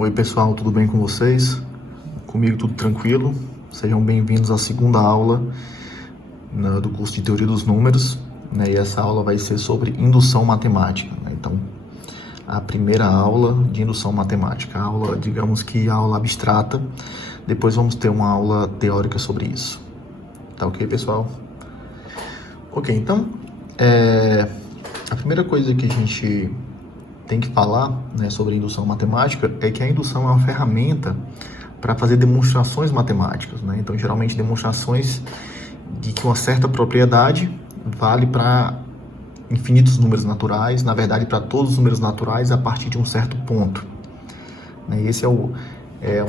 Oi pessoal, tudo bem com vocês? Comigo tudo tranquilo? Sejam bem-vindos à segunda aula do curso de Teoria dos Números, né? E essa aula vai ser sobre indução matemática, né? Então, a primeira aula de indução matemática, a aula, digamos que a aula abstrata, depois vamos ter uma aula teórica sobre isso. Tá ok, pessoal? Ok, então, a primeira coisa que a gente tem que falar, né, sobre indução matemática é que a indução é uma ferramenta para fazer demonstrações matemáticas, né? Então, geralmente, demonstrações de que uma certa propriedade vale para infinitos números naturais, na verdade, para todos os números naturais a partir de um certo ponto, né? Esse é o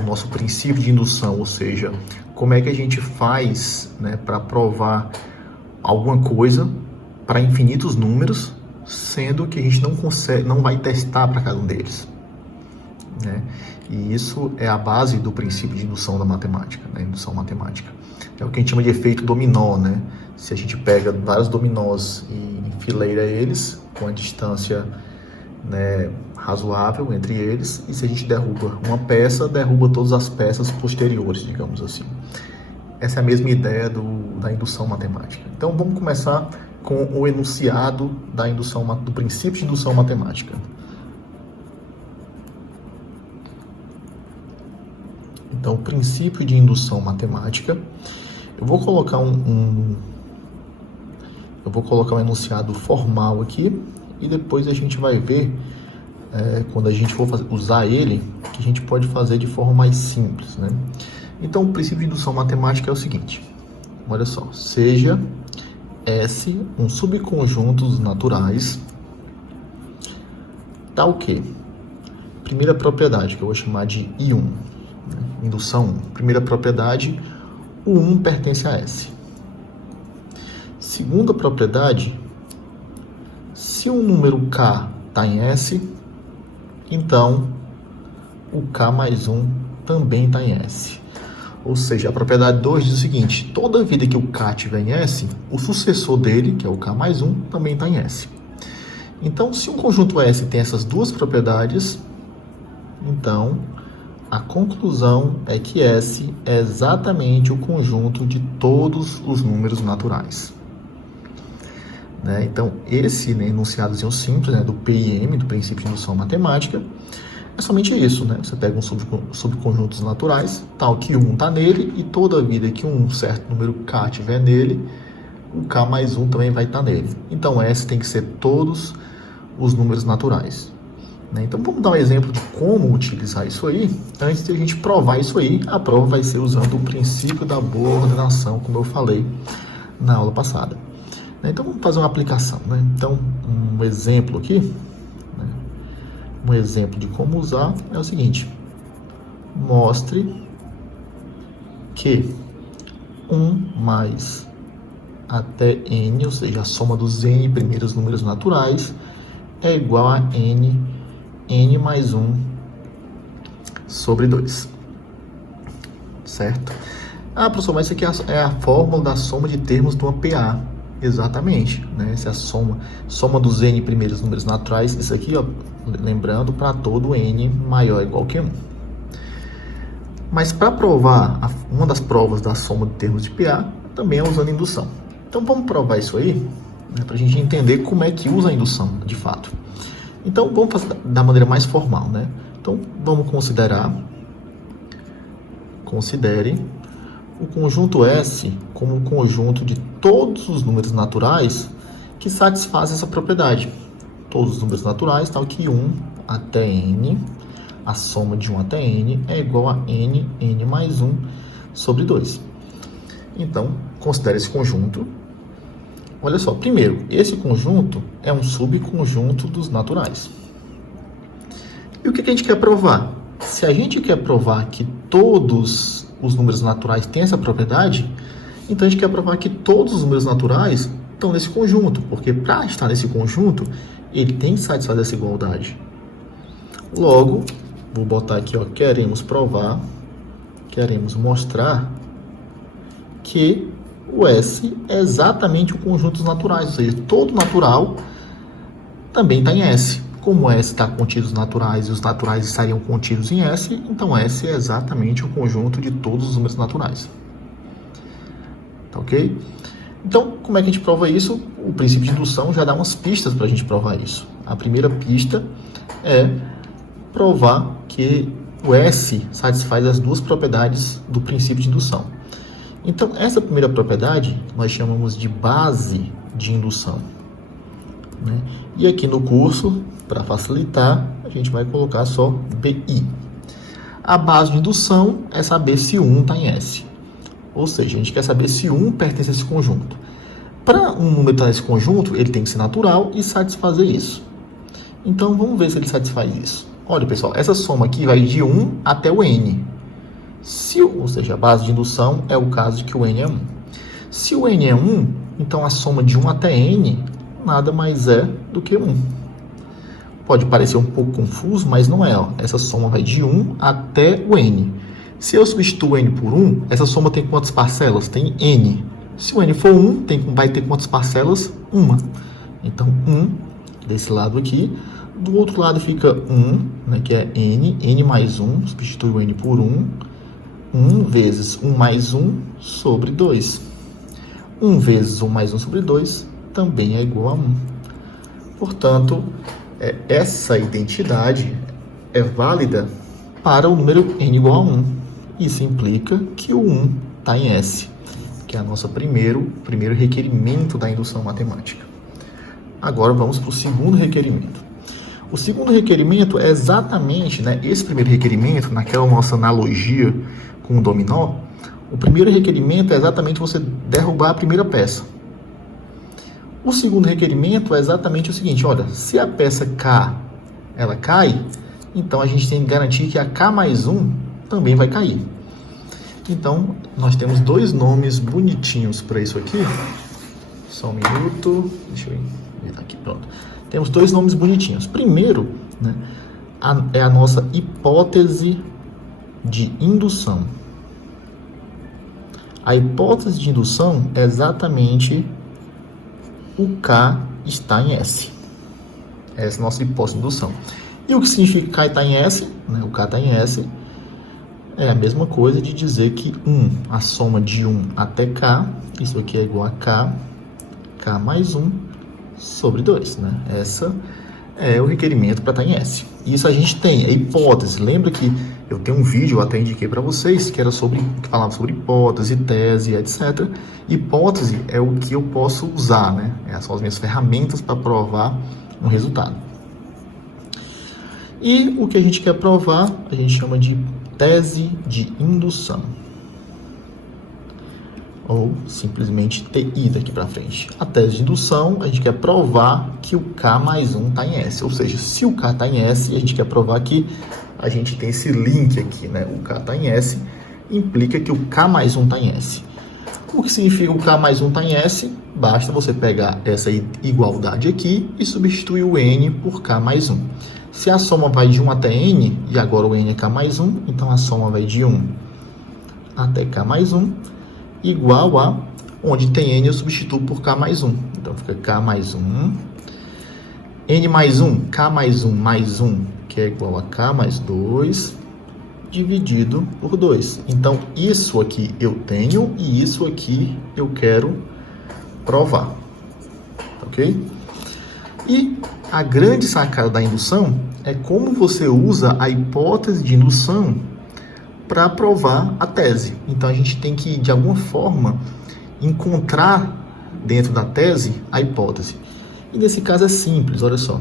nosso princípio de indução, ou seja, como é que a gente faz, né, para provar alguma coisa para infinitos números, sendo que a gente não vai testar para cada um deles, né? E isso é a base do princípio de indução da matemática, né? Indução matemática. É o que a gente chama de efeito dominó, né? Se a gente pega vários dominós e enfileira eles com a distância, né, razoável entre eles, e se a gente derruba uma peça, derruba todas as peças posteriores, digamos assim. Essa é a mesma ideia da indução matemática. Então vamos começar com o enunciado do princípio de indução matemática. Então, o princípio de indução matemática, eu vou colocar um enunciado formal aqui, e depois a gente vai ver, quando a gente for usar ele, que a gente pode fazer de forma mais simples, né? Então, o princípio de indução matemática é o seguinte, olha só, seja S um subconjunto dos naturais, tal que, primeira propriedade, que eu vou chamar de I1, né? Indução 1, primeira propriedade, o 1 pertence a S. Segunda propriedade, se o número K está em S, então o K mais 1 também está em S. Ou seja, a propriedade 2 diz o seguinte, toda vida que o K estiver em S, o sucessor dele, que é o K mais 1, também está em S. Então, se um conjunto S tem essas duas propriedades, então a conclusão é que S é exatamente o conjunto de todos os números naturais, né? Então, esse, né, enunciadozinho simples, né, do PIM, do princípio de indução matemática, é somente isso, né? Você pega subconjuntos naturais, tal que 1 está nele, e toda vida que um certo número K tiver nele, o K mais 1 também vai estar nele. Então, S tem que ser todos os números naturais, né? Então, vamos dar um exemplo de como utilizar isso aí. Antes de a gente provar isso aí, a prova vai ser usando o princípio da boa ordenação, como eu falei na aula passada. Então, vamos fazer uma aplicação, né? Então, um exemplo aqui, um exemplo de como usar é o seguinte, mostre que 1 mais até n, ou seja, a soma dos n primeiros números naturais, é igual a n mais 1 sobre 2, certo? Ah, professor, mas isso aqui é a fórmula da soma de termos de uma PA. Exatamente, né? Essa é a soma dos n primeiros números naturais, isso aqui, ó, lembrando, para todo n maior ou igual que 1. Mas para provar, uma das provas da soma de termos de PA também é usando indução. Então vamos provar isso aí, né, para a gente entender como é que usa a indução de fato. Então vamos fazer da maneira mais formal, né? Então vamos considere o conjunto S como um conjunto de todos os números naturais que satisfazem essa propriedade. Todos os números naturais, tal que 1 até n, a soma de 1 até n é igual a n mais 1 sobre 2. Então, considere esse conjunto. Olha só, primeiro, esse conjunto é um subconjunto dos naturais. E o que a gente quer provar? Se a gente quer provar que todos os números naturais têm essa propriedade, então a gente quer provar que todos os números naturais estão nesse conjunto, porque para estar nesse conjunto, ele tem que satisfazer essa igualdade. Logo, vou botar aqui, ó, queremos mostrar que o S é exatamente o conjunto dos naturais, ou seja, todo natural também está em S. Como S está contido os naturais e os naturais estariam contidos em S, então S é exatamente o conjunto de todos os números naturais. Tá ok? Então, como é que a gente prova isso? O princípio de indução já dá umas pistas para a gente provar isso. A primeira pista é provar que o S satisfaz as duas propriedades do princípio de indução. Então, essa primeira propriedade nós chamamos de base de indução, né? E aqui no curso, para facilitar, a gente vai colocar só BI. A base de indução é saber se 1 está em S. Ou seja, a gente quer saber se 1 pertence a esse conjunto. Para um número estar nesse conjunto, ele tem que ser natural e satisfazer isso. Então, vamos ver se ele satisfaz isso. Olha, pessoal, essa soma aqui vai de 1 até o N. Ou seja, a base de indução é o caso de que o N é 1. Se o N é 1, então a soma de 1 até N nada mais é do que 1. Pode parecer um pouco confuso, mas não é. Ó. Essa soma vai de 1 até o N. Se eu substituo N por 1, essa soma tem quantas parcelas? Tem N. Se o N for 1, vai ter quantas parcelas? 1. Então, 1 desse lado aqui. Do outro lado fica 1, né, que é N. N mais 1, substitui o N por 1. 1 vezes 1 mais 1 sobre 2. 1 vezes 1 mais 1 sobre 2 também é igual a 1. Portanto, essa identidade é válida para o número n igual a 1. Isso implica que o 1 está em S, que é o nosso primeiro requerimento da indução matemática. Agora vamos para o segundo requerimento. O segundo requerimento é exatamente, né, esse primeiro requerimento, naquela nossa analogia com o dominó, o primeiro requerimento é exatamente você derrubar a primeira peça. O segundo requerimento é exatamente o seguinte, olha, se a peça K ela cai, então a gente tem que garantir que a K mais 1 também vai cair. Então, nós temos dois nomes bonitinhos para isso aqui. Só um minuto, deixa eu ver aqui, pronto. Temos dois nomes bonitinhos. Primeiro, né, é a nossa hipótese de indução. A hipótese de indução é exatamente o K está em S. Essa é a nossa hipótese de indução. E o que significa que K está em S? Né? O K está em S é a mesma coisa de dizer que 1, a soma de 1 até K, isso aqui é igual a K mais 1 sobre 2. Né? Essa é o requerimento para estar em S. Isso a gente tem, a hipótese. Lembra que eu tenho um vídeo, eu até indiquei para vocês, que falava sobre hipótese, tese, etc. Hipótese é o que eu posso usar, né? São as minhas ferramentas para provar um resultado. E o que a gente quer provar, a gente chama de tese de indução. Ou simplesmente TI daqui para frente. A tese de indução, a gente quer provar que o K mais 1 está em S. Ou seja, se o K está em S, a gente quer provar que a gente tem esse link aqui, né? O K está em S, implica que o K mais 1 está em S. O que significa o K mais 1 está em S? Basta você pegar essa igualdade aqui e substituir o N por K mais 1. Se a soma vai de 1 até N, e agora o N é K mais 1, então a soma vai de 1 até K mais 1, igual a, onde tem N eu substituo por K mais 1. Então fica K mais 1, N mais 1, K mais 1, que é igual a K mais 2, dividido por 2. Então, isso aqui eu tenho e isso aqui eu quero provar. Ok? E a grande sacada da indução é como você usa a hipótese de indução para provar a tese. Então, a gente tem que, de alguma forma, encontrar dentro da tese a hipótese. E nesse caso é simples, olha só.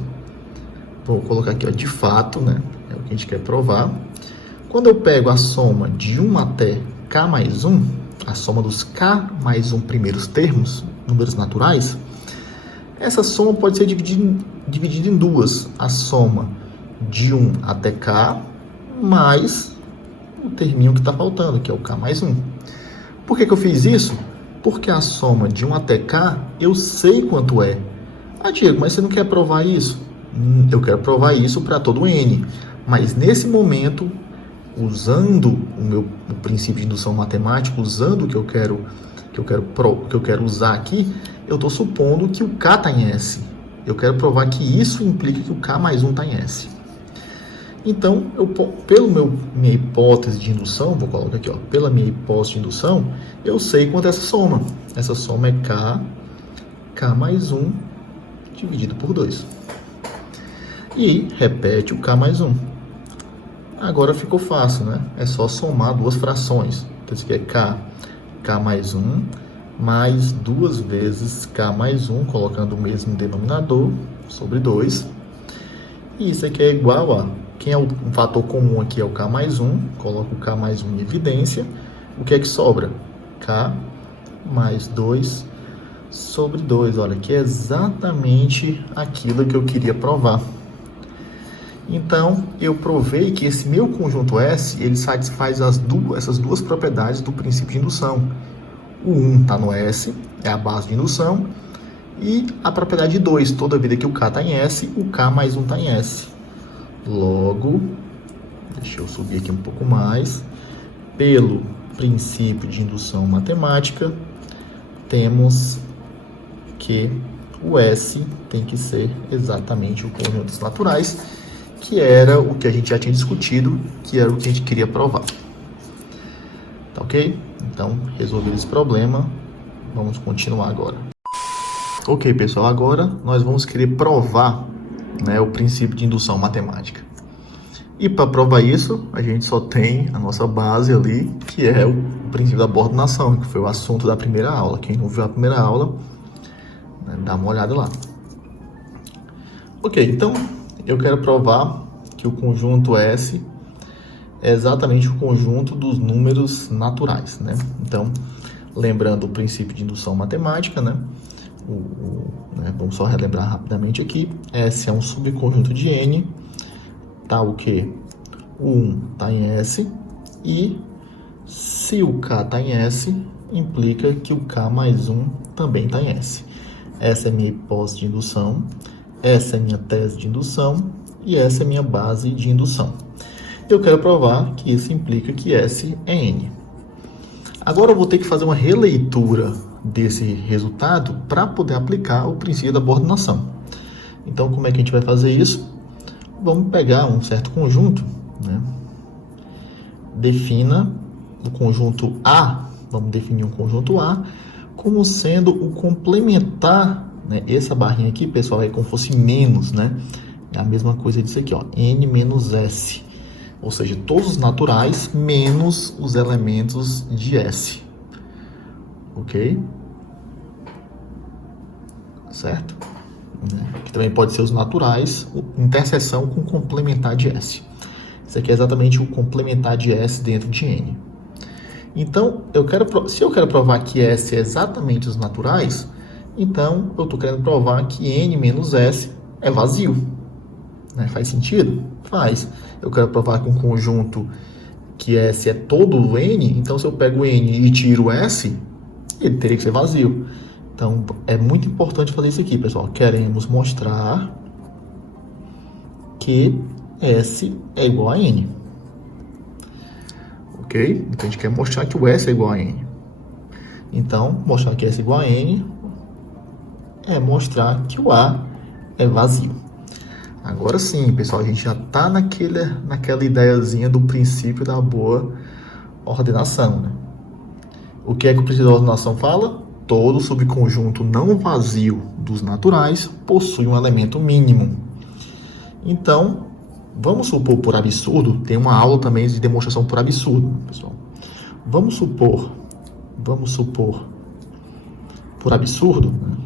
Vou colocar aqui, ó, de fato, né? É o que a gente quer provar. Quando eu pego a soma de 1 até K mais 1, a soma dos K mais 1 primeiros termos, números naturais, essa soma pode ser dividida em duas. A soma de 1 até K mais o terminho que está faltando, que é o K mais 1. Por que eu fiz isso? Porque a soma de 1 até K, eu sei quanto é. Ah, Diego, mas você não quer provar isso? Eu quero provar isso para todo N. Mas nesse momento, usando o princípio de indução matemática, usando o que eu quero usar aqui, eu estou supondo que o K está em S. Eu quero provar que isso implica que o K mais 1 está em S. Então, minha hipótese de indução, vou colocar aqui, ó, pela minha hipótese de indução, eu sei quanto é essa soma. Essa soma é K mais 1 dividido por 2. E repete o K mais 1. Agora ficou fácil, né? É só somar duas frações. Então, isso aqui é K mais 1, mais 2 vezes K mais 1, colocando o mesmo denominador, sobre 2. E isso aqui é igual a... Quem é o fator comum aqui é o K mais 1. Coloco o K mais 1 em evidência. O que é que sobra? K mais 2 sobre 2. Olha, que é exatamente aquilo que eu queria provar. Então, eu provei que esse meu conjunto S, ele satisfaz essas duas propriedades do princípio de indução. O 1 está no S, é a base de indução, e a propriedade 2, toda vida que o K está em S, o K mais 1 está em S. Logo, deixa eu subir aqui um pouco mais, pelo princípio de indução matemática, temos que o S tem que ser exatamente o conjunto dos naturais, que era o que a gente já tinha discutido, que era o que a gente queria provar. Tá ok? Então, resolvido esse problema, vamos continuar agora. Ok, pessoal, agora nós vamos querer provar, né, o princípio de indução matemática. E para provar isso, a gente só tem a nossa base ali, que é o princípio da borda-nação, que foi o assunto da primeira aula. Quem não viu a primeira aula, né, dá uma olhada lá. Ok, então eu quero provar que o conjunto S é exatamente o conjunto dos números naturais, né? Então, lembrando o princípio de indução matemática, né? Vamos só relembrar rapidamente aqui. S é um subconjunto de N, tá o quê? O 1 está em S, e se o K está em S, implica que o K mais 1 também está em S. Essa é minha hipótese de indução, essa é minha tese de indução, e essa é minha base de indução. Eu quero provar que isso implica que S é N. Agora eu vou ter que fazer uma releitura desse resultado para poder aplicar o princípio da borda-nação. Então, como é que a gente vai fazer isso? Vamos pegar um certo conjunto, né? Defina o conjunto A, vamos definir um conjunto A como sendo o complementar, né? Essa barrinha aqui, pessoal, é como se fosse menos, né? É a mesma coisa disso aqui, ó, N menos S. Ou seja, todos os naturais menos os elementos de S. Ok? Certo? Que também pode ser os naturais, interseção com complementar de S. Isso aqui é exatamente o complementar de S dentro de N. Então, se eu quero provar que S é exatamente os naturais, então eu estou querendo provar que N menos S é vazio. Né? Faz sentido? Faz. Eu quero provar que um conjunto que S é todo o N, então se eu pego o N e tiro o S, ele teria que ser vazio. Então, é muito importante fazer isso aqui, pessoal. Queremos mostrar que S é igual a N. Ok? Então, a gente quer mostrar que o S é igual a N. Então, mostrar que S é igual a N é mostrar que o A é vazio. Agora sim, pessoal, a gente já está naquela ideiazinha do princípio da boa ordenação, né? O que é que o princípio da ordenação fala? Todo subconjunto não vazio dos naturais possui um elemento mínimo. Então, vamos supor por absurdo, tem uma aula também de demonstração por absurdo, pessoal. Vamos supor por absurdo, né?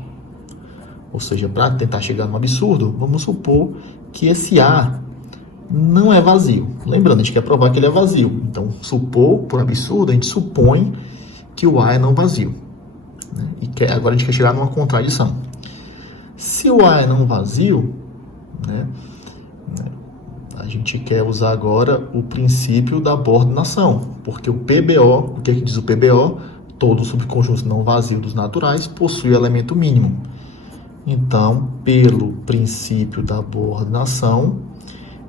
Ou seja, para tentar chegar no absurdo, vamos supor que esse A não é vazio. Lembrando, a gente quer provar que ele é vazio. Então, supor por absurdo, a gente supõe que o A é não vazio. E agora a gente quer chegar numa contradição. Se o A é não vazio, né, a gente quer usar agora o princípio da borda-nação. Porque o PBO, o que é que diz o PBO? Todo subconjunto não vazio dos naturais possui elemento mínimo. Então, pelo princípio da borda-nação,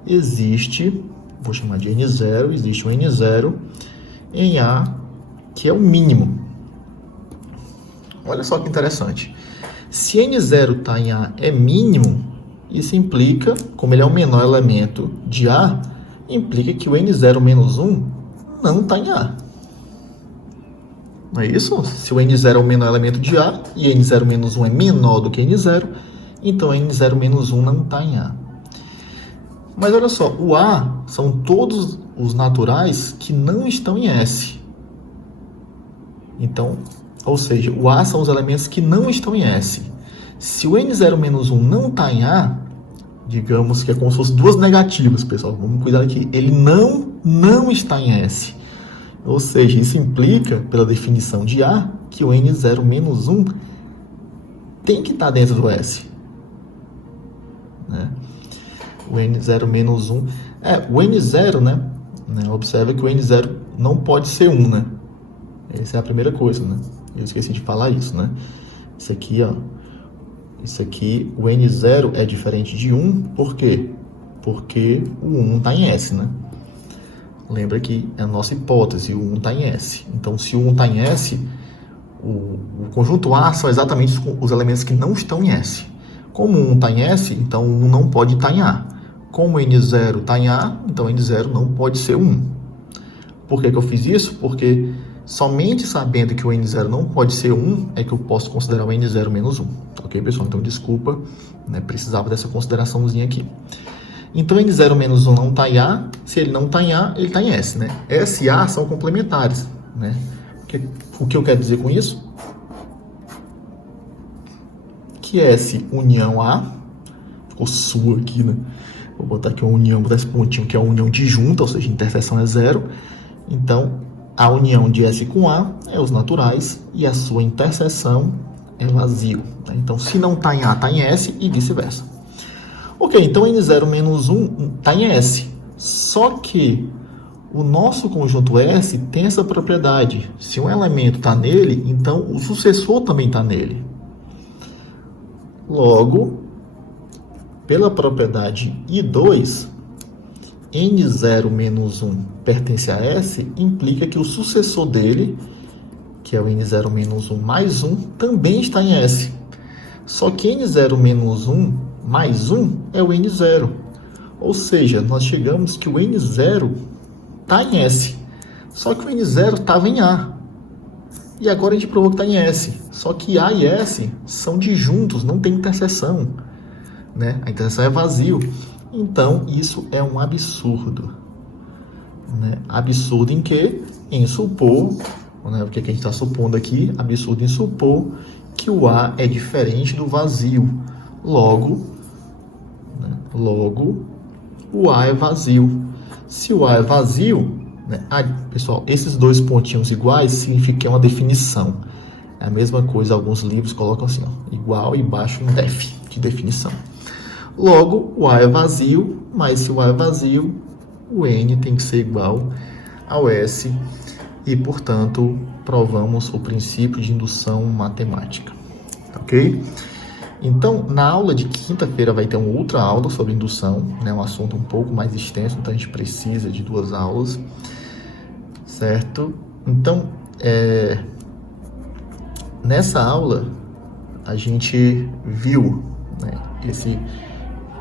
existe, vou chamar de N0, existe um N0 em A, que é o mínimo. Olha só que interessante. Se N0 está em A é mínimo, isso implica, como ele é o menor elemento de A, implica que o N0 menos 1 não está em A. Não é isso? Se o N0 é o menor elemento de A e N0 menos 1 é menor do que N0, então N0 menos 1 não está em A. Mas olha só, o A são todos os naturais que não estão em S. Então, ou seja, o A são os elementos que não estão em S. Se o N0 menos 1 não está em A, digamos que é como se fossem duas negativas, pessoal. Vamos cuidar aqui. Ele não está em S. Ou seja, isso implica, pela definição de A, que o N0 menos 1 tem que estar dentro do S. Né? O N0 menos 1... o N0, né? Observa que o N0 não pode ser 1, né? Essa é a primeira coisa, né? Eu esqueci de falar isso, né? Isso aqui, ó. Isso aqui, o N0 é diferente de 1, por quê? Porque o 1 está em S, né? Lembra que é a nossa hipótese, o 1 está em S. Então, se o 1 está em S, o conjunto A são exatamente os elementos que não estão em S. Como o 1 está em S, então o 1 não pode estar em A. Como o N0 está em A, então o N0 não pode ser 1. Por que eu fiz isso? Porque somente sabendo que o N0 não pode ser 1 é que eu posso considerar o N0 menos 1. Ok, pessoal? Então, desculpa, né? Precisava dessa consideraçãozinha aqui. Então, N0 menos 1 não está em A. Se ele não está em A, ele está em S, né? S e A são complementares, né? O que eu quero dizer com isso? Que S união A, ficou sua aqui, né? Vou botar aqui uma união, botar esse pontinho que é a união disjunta, ou seja, a interseção é 0. Então, a união de S com A é os naturais e a sua interseção é vazio. Né? Então, se não está em A, está em S e vice-versa. Ok, então N0 menos 1 está em S. Só que o nosso conjunto S tem essa propriedade. Se um elemento está nele, então o sucessor também está nele. Logo, pela propriedade I2, N0 menos 1 pertence a S, implica que o sucessor dele, que é o N0 menos 1 mais 1, também está em S. Só que N0 menos 1 mais 1 é o N0. Ou seja, nós chegamos que o N0 está em S. Só que o N0 estava em A. E agora a gente provou que está em S. Só que A e S são disjuntos, não tem interseção. Né? A interseção é vazio. Então, isso é um absurdo. Né? Absurdo em quê? Em supor, né? O que a gente está supondo aqui? Absurdo em supor que o A é diferente do vazio. Logo, o A é vazio. Se o A é vazio, né? Pessoal, esses dois pontinhos iguais significa que é uma definição. É a mesma coisa, alguns livros colocam assim, ó, igual e baixo um def, de definição. Logo, o A é vazio, mas se o A é vazio, o N tem que ser igual ao S e, portanto, provamos o princípio de indução matemática. Ok? Então, na aula de quinta-feira vai ter uma outra aula sobre indução, né? Um assunto um pouco mais extenso, então a gente precisa de 2 aulas, certo? Então, nessa aula, a gente viu, né, esse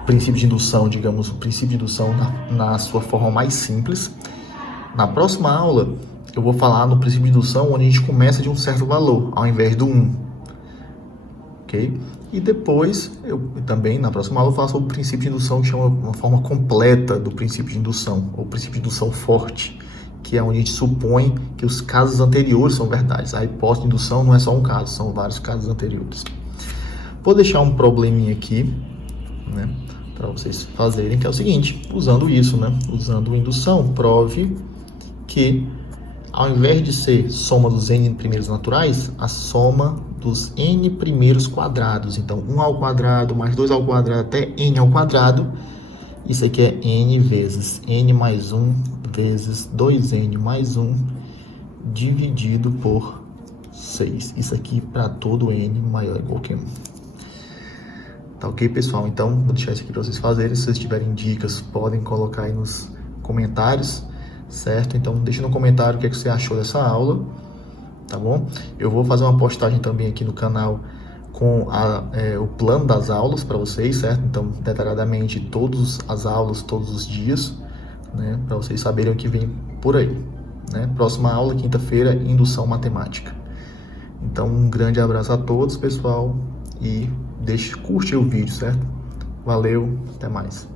princípio de indução, digamos, o princípio de indução na sua forma mais simples. Na próxima aula, eu vou falar no princípio de indução onde a gente começa de um certo valor, ao invés do 1. Ok? E depois, também, na próxima aula, eu falo sobre o princípio de indução, que chama uma forma completa do princípio de indução, ou princípio de indução forte, que é onde a gente supõe que os casos anteriores são verdades. A hipótese de indução não é só um caso, são vários casos anteriores. Vou deixar um probleminha aqui, né, para vocês fazerem, que é o seguinte, usando isso, né, usando indução, prove que ao invés de ser soma dos n primeiros naturais, a soma dos n primeiros quadrados. Então, 1 ao quadrado mais 2 ao quadrado até n ao quadrado, isso aqui é n vezes n mais 1 vezes 2n mais 1 dividido por 6. Isso aqui para todo n maior ou igual que 1. Tá ok, pessoal? Então, vou deixar isso aqui para vocês fazerem. Se vocês tiverem dicas, podem colocar aí nos comentários, certo? Então, deixa no comentário o que você achou dessa aula, tá bom? Eu vou fazer uma postagem também aqui no canal com o plano das aulas para vocês, certo? Então, detalhadamente todas as aulas, todos os dias, né? Para vocês saberem o que vem por aí, né? Próxima aula, quinta-feira, indução matemática. Então, um grande abraço a todos, pessoal, e curte o vídeo, certo? Valeu, até mais.